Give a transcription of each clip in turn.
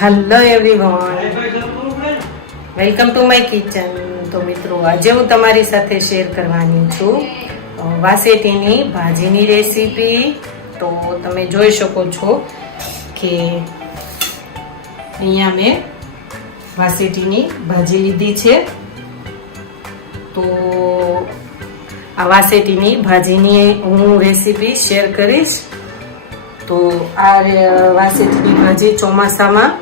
Hello everyone, welcome to my kitchen. તો મિત્રો, આજે હું તમારી સાથે શેર કરવાની છું વાસેટીની ભાજીની રેસીપી. તો તમે જોઈ શકો છો કે અહીંયા મેં વાસેટીની ભાજી લીધી છે. તો આ વાસેટીની ભાજીની હું રેસીપી શેર કરીશ. તો આ વાસેટીની ભાજી ચોમાસામાં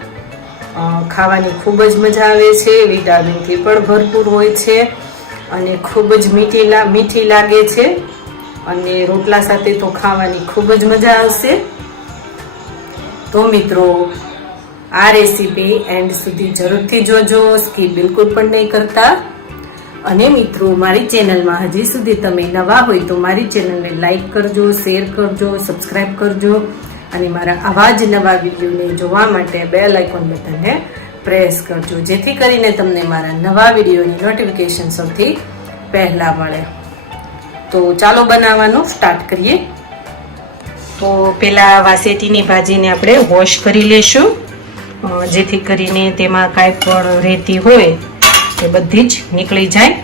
ખાવાની ખૂબ જ મજા આવે છે. વિટામિનથી પણ ભરપૂર હોય છે અને ખૂબ જ મીઠી લાગે છે અને રોટલા સાથે તો ખાવાની ખૂબ જ મજા આવશે. તો મિત્રો, આ રેસીપી એન્ડ સુધી જરૂરથી જોજો, સ્કીપ બિલકુલ પણ નહીં કરતા. અને મિત્રો, મારી ચેનલમાં હજી સુધી તમે નવા હોય તો મારી ચેનલને લાઈક કરજો, શેર કરજો, સબસ્ક્રાઈબ કરજો અને મારા આવા જ નવા વિડીયોને જોવા માટે બેલ આઇકોન બટનને પ્રેસ કરજો, જેથી કરીને તમને મારા નવા વિડીયોની નોટિફિકેશન સૌથી પહેલા મળે. તો ચાલો બનાવવાનું સ્ટાર્ટ કરીએ. તો પહેલા વાસેટીની ભાજીને આપણે વોશ કરી લેશું, જેથી કરીને તેમાં કાંઈ પણ રહેતી હોય એ બધી જ નીકળી જાય.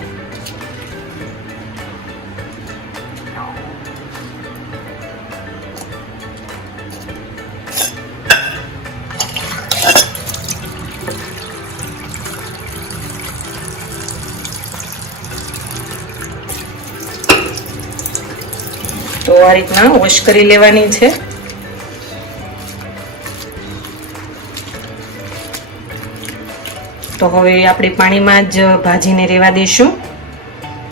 તો આ રીતના વોશ કરી લેવાની છે. તો હવે આપણે પાણીમાં જ ભાજીને રહેવા દઈશું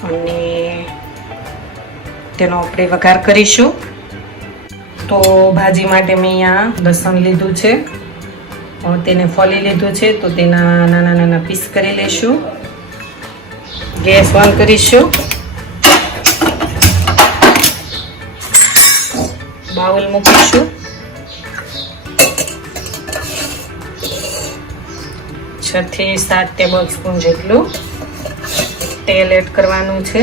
અને તેનો આપણે વઘાર કરીશું. તો ભાજી માટે મેં અહીંયા લસણ લીધું છે, તેને ફોલી લીધું છે. તો તેના નાના નાના પીસ કરી લઈશું. ગેસ ઓન કરીશું. બાઉલ મૂકીશું. 6 થી 7 ટેબલ સ્પૂન જેટલું તેલ એડ કરવાનું છે.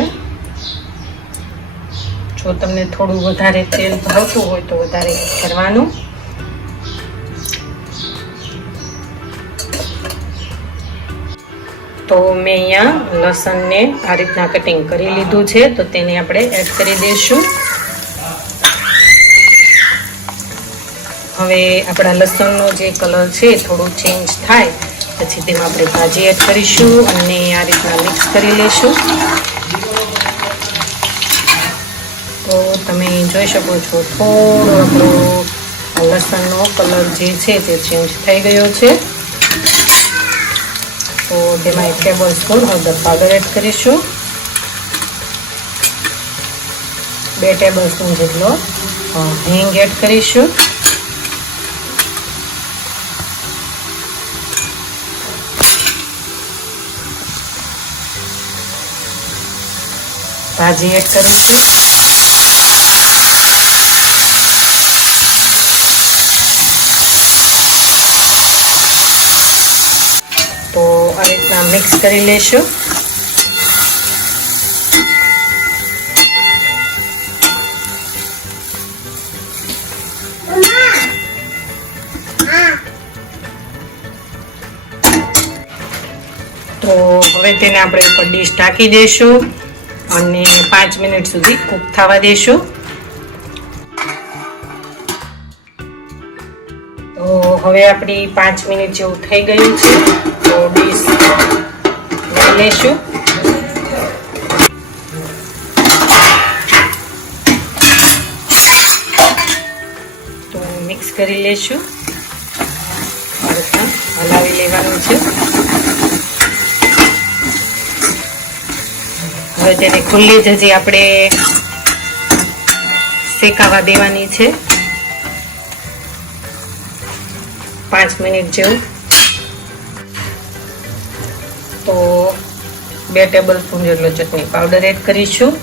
જો તમને થોડું વધારે તેલ ભાવતું હોય તો વધારે કરવાનું. તો મેં અહીંયા લસણને આ રીતના કટિંગ કરી લીધું છે, તો તેને આપણે એડ કરી દઈશું. હવે આપણા લસણનો જે કલર છે થોડો ચેન્જ થાય પછી તેમાં આપણે ભાજી એડ કરીશું અને આ રીતના મિક્સ કરી લઈશું. તો તમે જોઈ શકો છો થોડો આપણો લસણનો કલર જે છે તે ચેન્જ થઈ ગયો છે. તો તેમાં 1 ટેબલ સ્પૂન હળદર પાવડર એડ કરીશું. 2 ટેબલ સ્પૂન જેટલો હિંગ એડ કરીશું. ભાજી એડ કરીશું. તો આ રીતના મિક્સ કરી લેશું. તો હવે તેને આપણે ઉપર ડીશ ઢાંકી દઈશું અને 5 મિનિટ સુધી કૂક થવા દેશું. તો હવે આપણી 5 મિનિટ જેવું થઈ ગયું છે. તો ડીશ લઈ લેશું. તો મિક્સ કરી લેશું. હલાવી લેવાનું છે. હવે તેને ખુલ્લી જ હજી આપણે શેકાવા દેવાની છે 5 મિનિટ જેવું. તો 2 ટેબલ સ્પૂન જેટલો ચટણી પાવડર એડ કરીશું.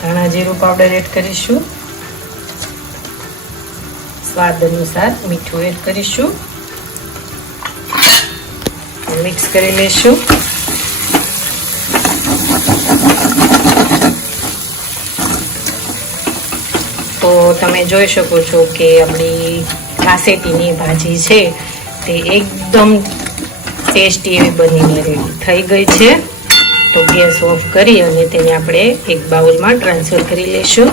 ધાણા જીરું પાવડર એડ કરીશું. સ્વાદ અનુસાર મીઠું એડ કરીશું. મિક્સ કરી લેશું. તો તમે જોઈ શકો છો કે આપણી વાસેટીની ભાજી છે તે એકદમ ટેસ્ટી એવી બનીને રેડી થઈ ગઈ છે. તો ગેસ ઓફ કરી અને તેને આપણે એક બાઉલમાં ટ્રાન્સફર કરી લઈશું.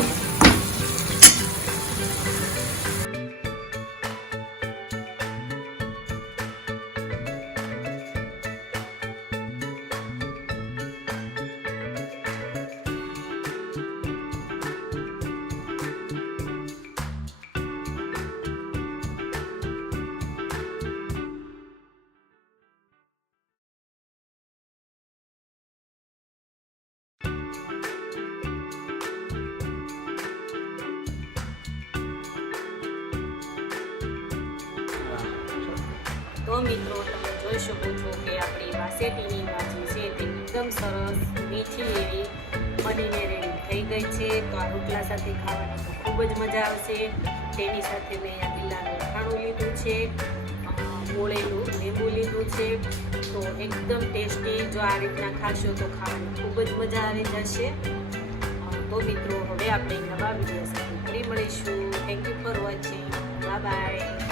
તો મિત્રો તમે જોઈ શકો છો કે આપણી વાસેટીની ભાજી છે તે એકદમ સરસ મીઠી એવી બનીને રેડી થઈ ગઈ છે. તો આ રોટલા સાથે ખાવાની તો ખૂબ જ મજા આવશે. તેની સાથે મેં અહીંયા લીલાનું અથાણું લીધું છે, બોળેલું લીંબુ લીધું છે. તો એકદમ ટેસ્ટી. જો આ રીતના ખાશો તો ખાવાની ખૂબ જ મજા આવી જશે. તો મિત્રો હવે આપણે નવા વિડીયો સાથે ફરી મળીશું. Thank you for watching. Bye bye.